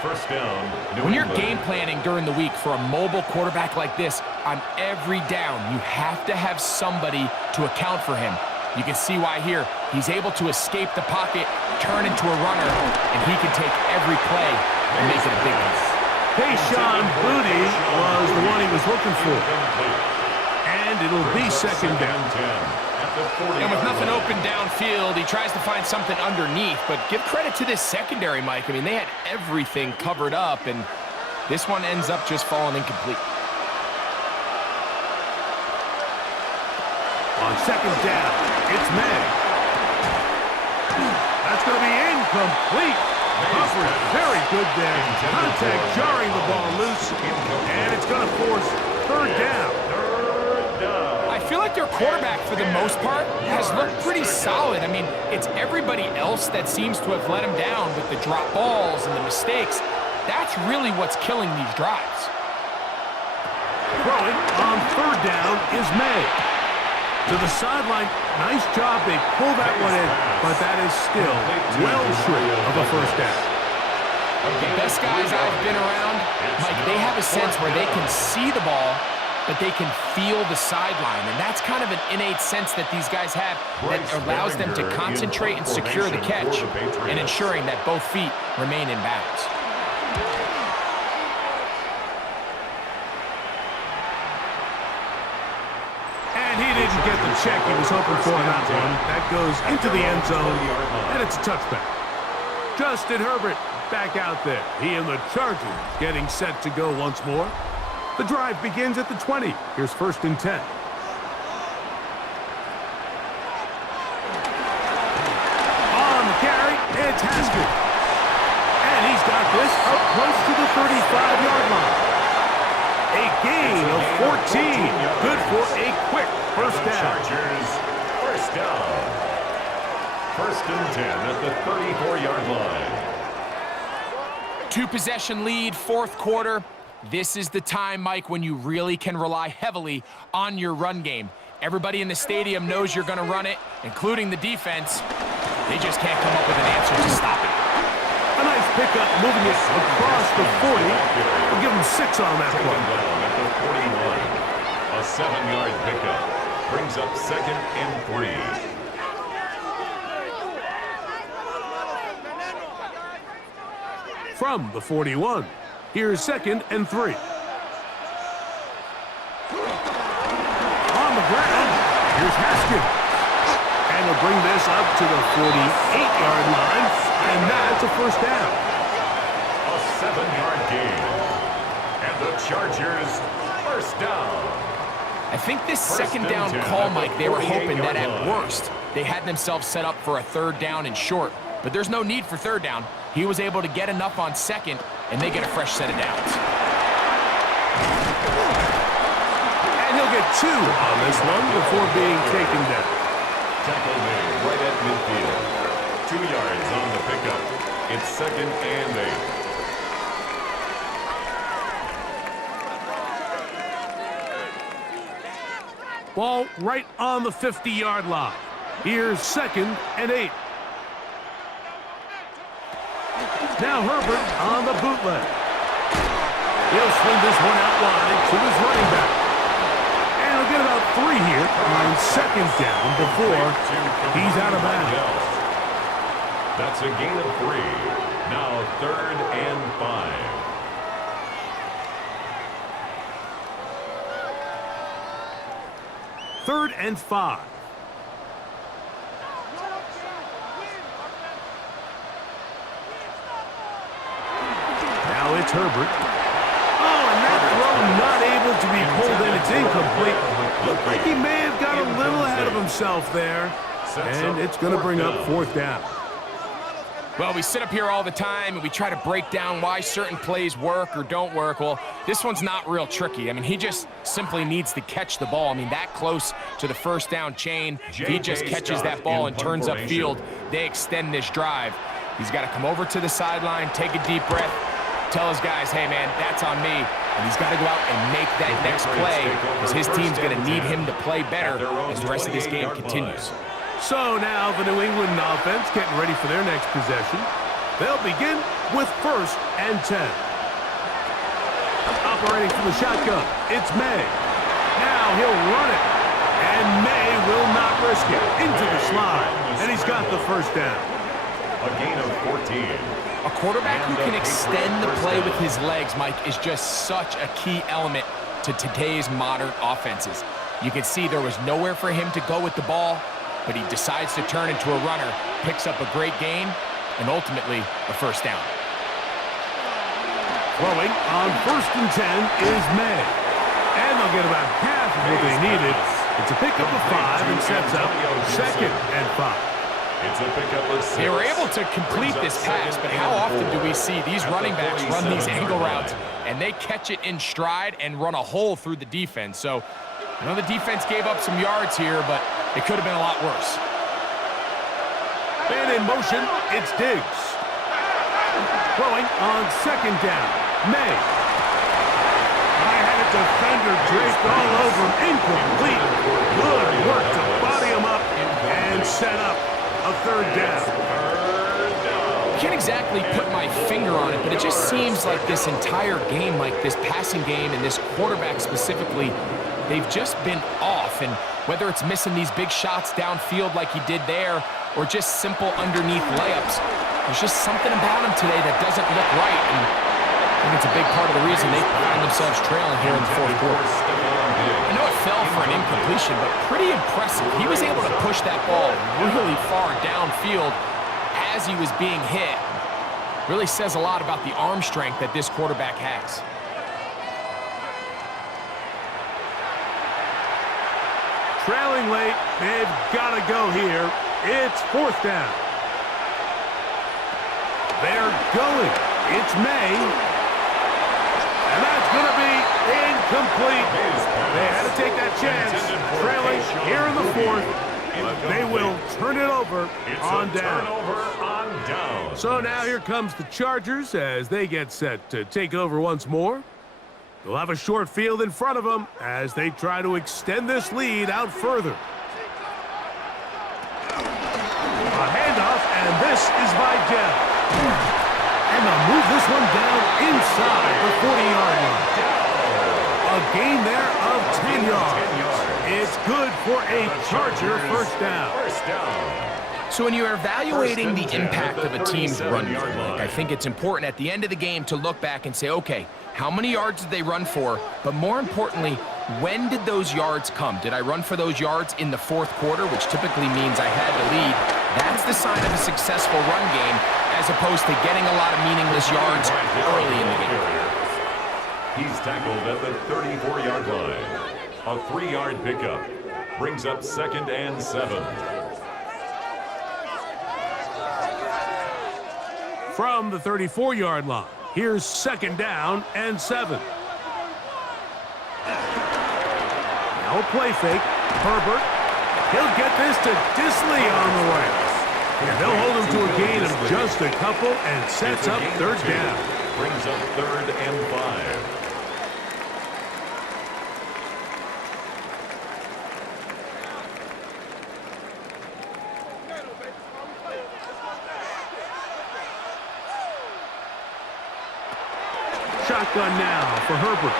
First down. When you're game planning during the week for a mobile quarterback like this, on every down, you have to have somebody to account for him. You can see why here. He's able to escape the pocket, turn into a runner, and he can take every play and make it a big one. Tayshaun Boutte was the one he was looking for. And it'll be 2nd down. And with nothing open downfield, he tries to find something underneath. But give credit to this secondary, Mike. I mean, they had everything covered up, and this one ends up just falling incomplete. On 2nd down, it's May. That's going to be incomplete. Coverage very good there. Contact jarring the ball loose, and it's going to force 3rd down. I feel like their quarterback, for the most part, has looked pretty solid. I mean, it's everybody else that seems to have let him down with the drop balls and the mistakes. That's really what's killing these drives. Throwing on 3rd down is May. To the sideline, nice job. They pull that one in, but that is still well short of a first down. The best guys I've been around, Mike, they have a sense where they can see the ball, but they can feel the sideline. And that's kind of an innate sense that these guys have that allows them to concentrate and secure the catch and ensuring that both feet remain in bounds. Didn't get the check he was hoping for on that one. That goes into the end zone, and it's a touchback. Justin Herbert back out there. He and the Chargers getting set to go once more. The drive begins at the 20. Here's 1st and 10. On the carry, it's Haskins. And he's got this up close to the 35-yard line. A gain of 14. Good for a quick first down. Chargers, first down. 1st and 10 at the 34-yard line. 2-possession lead, 4th quarter. This is the time, Mike, when you really can rely heavily on your run game. Everybody in the stadium knows you're going to run it, including the defense. They just can't come up with an answer to stop it. A nice pickup moving it across the 40. We'll give him 6 on that Taken one. down at the 41. A 7-yard pickup brings up 2nd and 3. From the 41. Here's 2nd and 3. On the ground, here's Haskins. And he'll bring this up to the 48-yard line, and that's a first down. A 7-yard gain. And the Chargers, first down. I think this First 2nd and down 10 call, at the Mike, they were hoping that 48-yard at line. worst they had themselves set up for a 3rd down and short. But there's no need for 3rd down. He was able to get enough on 2nd, and they get a fresh set of downs. And he'll get 2 on this one before being taken down. Tackle made right at midfield. 2 yards on the pickup. It's 2nd and 8. Ball right on the 50-yard line. Here's 2nd and 8. Now Herbert on the bootleg. He'll swing this one out wide to his running back. And he'll get about 3 here on 2nd down before he's out of bounds. That's a gain of 3. Now 3rd and 5. 3rd and 5. Now it's Herbert. Oh, and that throw not able to be pulled in. It's incomplete. Looked like he may have got a little ahead of himself there. And it's going to bring up 4th down. Well, we sit up here all the time and we try to break down why certain plays work or don't work. Well, this one's not real tricky. I mean, he just simply needs to catch the ball. I mean, that close to the 1st down chain, if he just catches that ball and turns upfield, they extend this drive. He's got to come over to the sideline, take a deep breath, tell his guys, hey, man, that's on me. And he's got to go out and make that next play because his team's going to need him to play better as the rest of this game continues. So now the New England offense getting ready for their next possession. They'll begin with 1st and 10. Operating from the shotgun, it's May. Now he'll run it. And May will not risk it. Into the slide. And he's got the 1st down. A gain of 14. A quarterback who can extend the play with his legs, Mike, is just such a key element to today's modern offenses. You can see there was nowhere for him to go with the ball, but he decides to turn into a runner, picks up a great gain, and ultimately a 1st down. Throwing on 1st and 10 is May. And they'll get about half of what they needed. It's a pickup of 5 and sets up 2nd and 5. It's a pickup of 6. They were able to complete this pass, but how often do we see these running backs run these angle routes and they catch it in stride and run a hole through the defense? So, I know the defense gave up some yards here, but it could have been a lot worse. And in motion, it's Diggs. Throwing on 2nd down, May. I had a defender draped all over him, incomplete. Good work to body him up and set up a 3rd down. I can't exactly put my finger on it, but it just seems like this entire game, like this passing game and this quarterback specifically, they've just been off. And whether it's missing these big shots downfield like he did there or just simple underneath layups, there's just something about him today that doesn't look right. And I think it's a big part of the reason they find themselves trailing here in the 4th quarter. I know it fell for an incompletion, but pretty impressive. He was able to push that ball really far downfield as he was being hit. Really says a lot about the arm strength that this quarterback has. trailing late. They've got to go here. It's 4th down. They're going. It's May. And that's going to be incomplete. They had to take that chance. Trailing here in the 4th. But they will turn it over on down. So now here comes the Chargers as they get set to take over once more. They'll have a short field in front of them as they try to extend this lead out further. A handoff, and this is Vidal. And they'll move this one down inside the 40-yard line. A gain there of 10 yards. It's good for a Charger first down. So when you're evaluating the impact of a team's run game, I think it's important at the end of the game to look back and say, okay, how many yards did they run for? But more importantly, when did those yards come? Did I run for those yards in the 4th quarter, which typically means I had the lead? That's the sign of a successful run game, as opposed to getting a lot of meaningless yards early in the game. He's tackled at the 34-yard line. A 3-yard pickup brings up 2nd and 7. From the 34-yard line, here's 2nd down and 7. Now a play fake. Herbert. He'll get this to Disley on the way. And they'll hold him to a gain of just a couple and sets up 3rd down. Brings up 3rd and 5. Shotgun now for Herbert.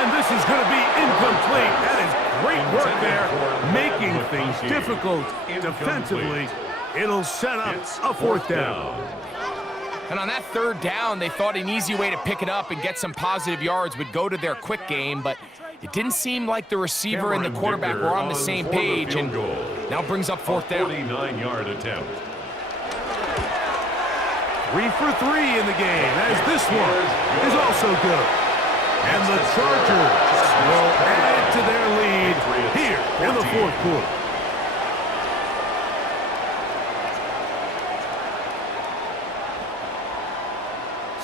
And this is going to be incomplete. That is great work there, making things difficult defensively. It'll set up a 4th down. And on that 3rd down, they thought an easy way to pick it up and get some positive yards would go to their quick game, but it didn't seem like the receiver and the quarterback were on the same page, and now brings up 4th down. 49-yard attempt. 3 for 3 in the game, as this one is also good. And the Chargers will add to their lead here in the 4th quarter.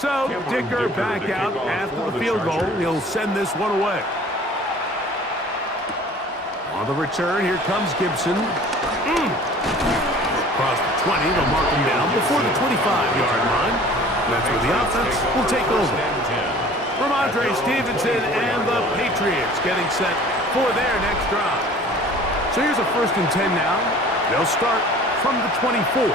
So, Dicker back out after the field goal. He'll send this one away. On the return, here comes Gibson. Across the 20, they'll mark him down before the 25-yard line. That's where the offense will take over. Ramondre Stevenson and the Patriots getting set for their next drive. So here's a 1st and 10 now. They'll start from the 24.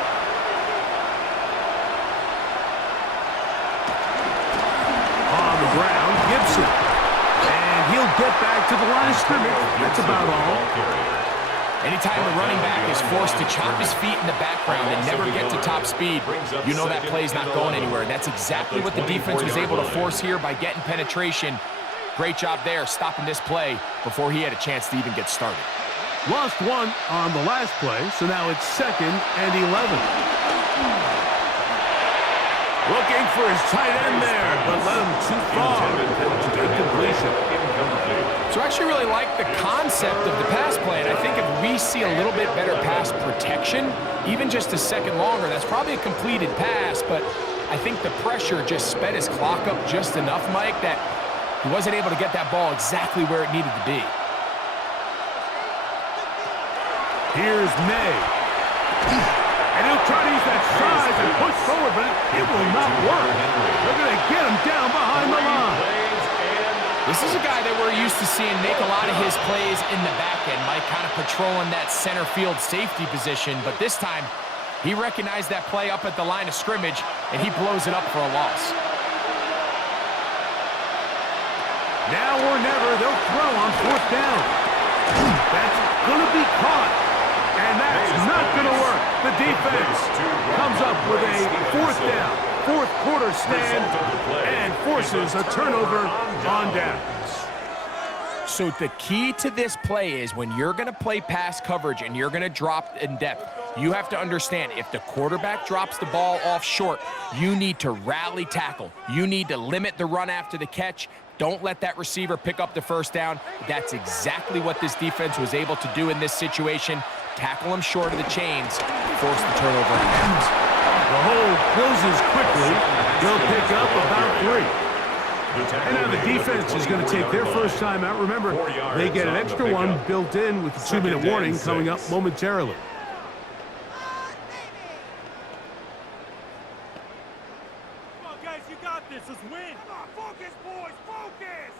On the ground, Gibson. And he'll get back to the line of scrimmage. That's about all. Anytime the running back is forced to chop his feet in the background and never get to top speed, you know that play's not going anywhere. That's exactly what the defense was able to force here by getting penetration. Great job there, stopping this play before he had a chance to even get started. Lost one on the last play, so now it's 2nd and 11. Looking for his tight end there, but let him too far. Incompletion. So I actually really like the concept of the pass play, and I think if we see a little bit better pass protection, even just a second longer, that's probably a completed pass, but I think the pressure just sped his clock up just enough, Mike, that he wasn't able to get that ball exactly where it needed to be. Here's May. And he'll try to use that size and push forward, but it will not work. They're going to get him down behind the line. This is a guy that we're used to seeing make a lot of his plays in the back end, Mike, kind of patrolling that center field safety position, but this time he recognized that play up at the line of scrimmage, and he blows it up for a loss. Now or never, they'll throw on 4th down. That's going to be caught, and that's not going to work. The defense comes up with a 4th down, 4th quarter stand, and forces a turnover on downs. So the key to this play is when you're going to play pass coverage and you're going to drop in depth, you have to understand if the quarterback drops the ball off short, you need to rally tackle. You need to limit the run after the catch. Don't let that receiver pick up the first down. That's exactly what this defense was able to do in this situation. Tackle him short of the chains, force the turnover on downs. The hole closes quickly. They'll pick up about 3. And now the defense is going to take their first time out. Remember, they get an extra one built in with the 2-minute warning coming up momentarily. Come on, guys, you got this. Let's win. Come on, focus, boys, focus.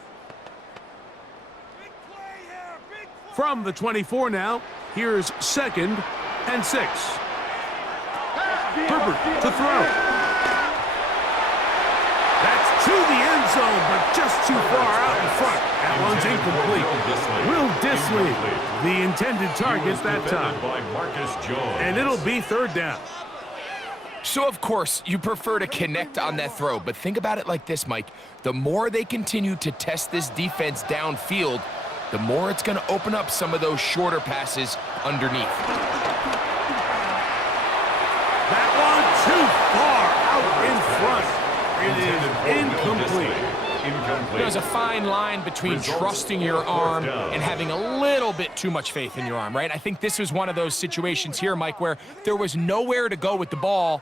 Big play here, big play. From the 24 now, here's 2nd and 6. Herbert to throw. That's to the end zone, but just too far out in front. That one's incomplete. Will Disley, the intended target that time. And it'll be 3rd down. So, of course, you prefer to connect on that throw, but think about it like this, Mike. The more they continue to test this defense downfield, the more it's going to open up some of those shorter passes underneath. That one too far out in front. It is incomplete. There's a fine line between trusting your arm and having a little bit too much faith in your arm, right? I think this was one of those situations here, Mike, where there was nowhere to go with the ball.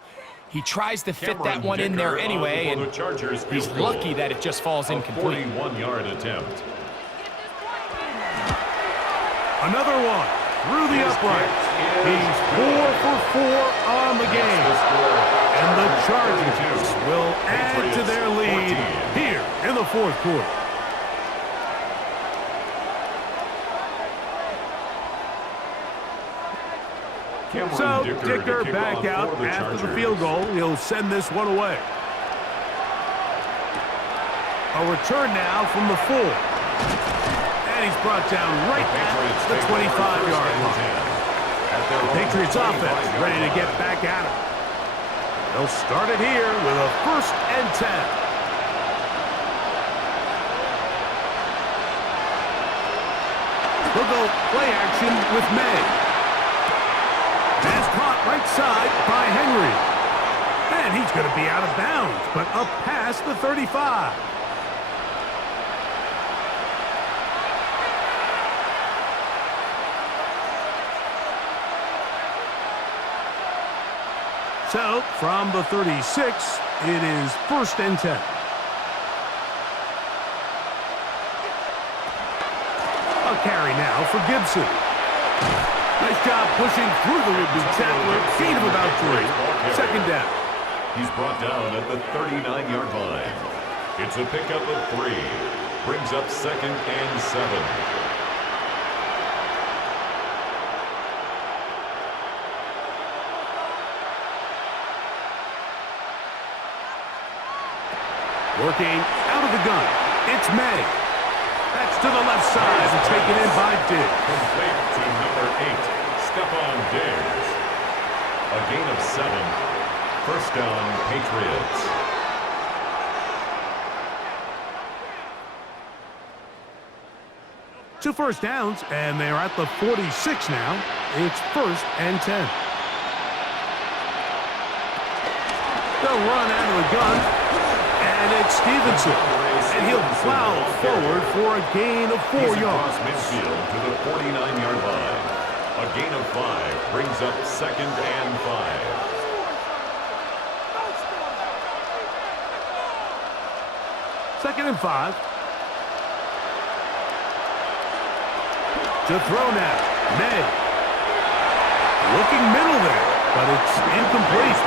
He tries to fit that one in there anyway, and he's lucky that it just falls incomplete. 41-yard attempt. Another one through the uprights. He's 4 for 4 on the game. And the Chargers will add to their lead here in the 4th quarter. So Dicker back out after the field goal. He'll send this one away. A return now from the 4. And he's brought down right at the 25-yard line. The Patriots offense ready to get back at it. They'll start it here with a 1st and 10. They'll go play action with May. Pass caught right side by Henry. And he's going to be out of bounds, but up past the 35. So, from the 36, it is 1st and 10. A carry now for Gibson. Nice job pushing through the would-be tackler. Gain of about 3. 2nd down. He's brought down at the 39-yard line. It's a pickup of 3. Brings up 2nd and 7. Working out of the gun. It's May. That's to the left side and taken in by Diggs. Complete to number 8, Stephon Diggs. A gain of 7. 1st down, Patriots. Two first downs, and they are at the 46 now. It's 1st and 10. They'll run out of the gun. And it's Stevenson, and he'll plow forward for a gain of 4 yards. Midfield to the 49-yard line. A gain of 5 brings up 2nd and 5. Second and 5. To throw now, May. Looking middle there, but it's incomplete.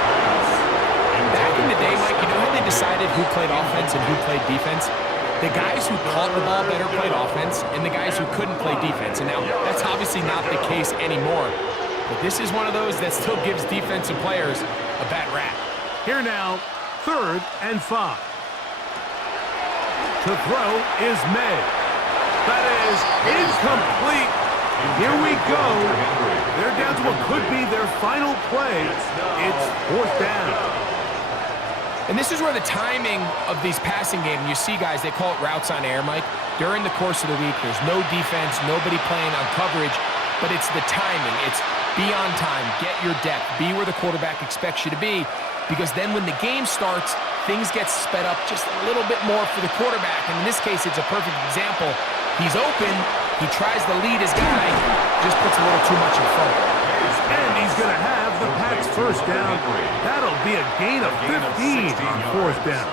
Back in the day, Mike, you know how they decided who played offense and who played defense? The guys who caught the ball better played offense, and the guys who couldn't play defense. And now, that's obviously not the case anymore. But this is one of those that still gives defensive players a bad rap. Here now, 3rd and 5. To throw is May. That is incomplete. Here we go. They're down to what could be their final play. It's 4th down. And this is where the timing of these passing games, you see guys, they call it routes on air, Mike. During the course of the week, there's no defense, nobody playing on coverage, but it's the timing. It's be on time, get your depth, be where the quarterback expects you to be, because then when the game starts, things get sped up just a little bit more for the quarterback. And in this case, it's a perfect example. He's open. He tries to lead his guy. Just puts a little too much in front of him. And he's going to have the Pats first down. That'll be a gain of 15 on fourth down.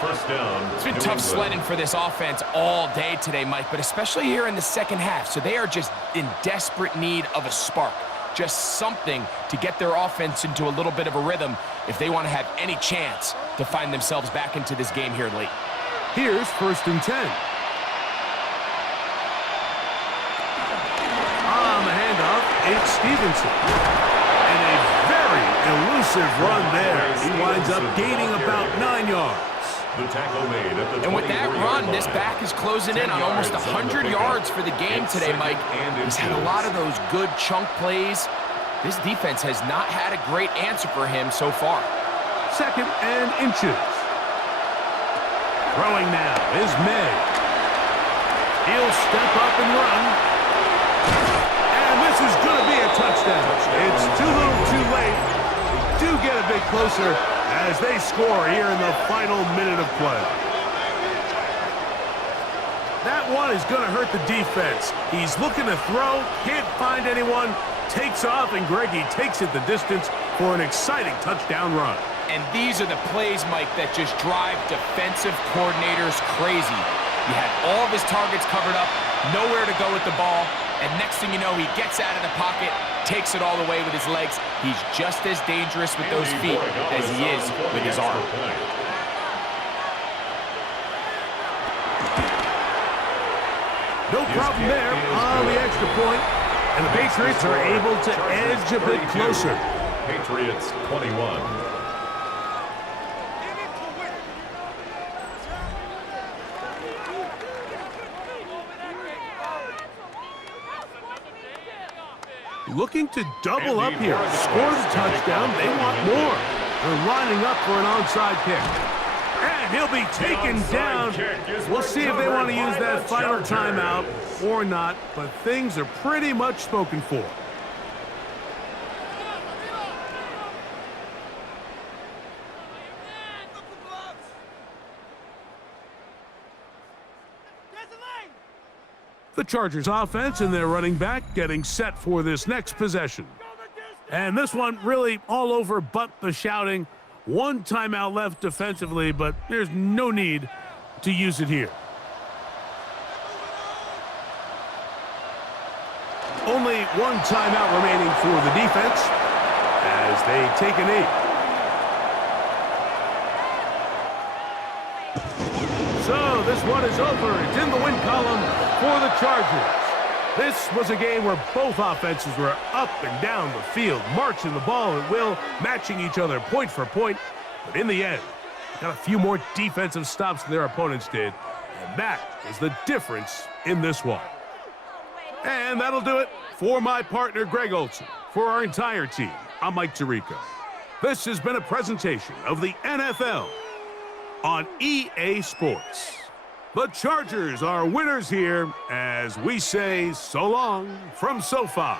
First down. It's been tough sledding for this offense all day today, Mike, but especially here in the second half. So they are just in desperate need of a spark. Just something to get their offense into a little bit of a rhythm if they want to have any chance to find themselves back into this game here late. Here's first and 10. On the handoff, it's Stevenson. And a very elusive run there. He winds up gaining about 9 yards. The tackle made at the And with that 23-yard run, line. this back is closing in on almost 100 yards for the game today, Mike. He's had a lot of those good chunk plays. This defense has not had a great answer for him so far. Second and inches. Throwing now is May. He'll step up and run. And this is going to be a touchdown. It's too little too late. They do get a bit closer as they score here in the final minute of play. That one is going to hurt the defense. He's looking to throw, can't find anyone, takes off, and Greggy takes it the distance for an exciting touchdown run. And these are the plays, Mike, that just drive defensive coordinators crazy. He had all of his targets covered up, nowhere to go with the ball, and next thing you know, he gets out of the pocket, takes it all the way with his legs. He's just as dangerous with those feet as he is with his arm. No problem there on the extra point, and the Patriots are able to edge a bit closer. Patriots 21. Looking to double up here. Score the touchdown. They want more. They're lining up for an onside kick. And he'll be taken down. We'll see if they want to use that final timeout or not, but things are pretty much spoken for. The Chargers offense and their running back getting set for this next possession. And this one really all over but the shouting. One timeout left defensively, but there's no need to use it here. Only one timeout remaining for the defense as they take a knee. So this one is over. It's in the win column for the Chargers. This was a game where both offenses were up and down the field, marching the ball at will, matching each other point for point. But in the end, got a few more defensive stops than their opponents did. And that is the difference in this one. And that'll do it for my partner, Greg Olson. For our entire team, I'm Mike Tirico. This has been a presentation of the NFL on EA Sports. The Chargers are winners here as we say so long from SoFi.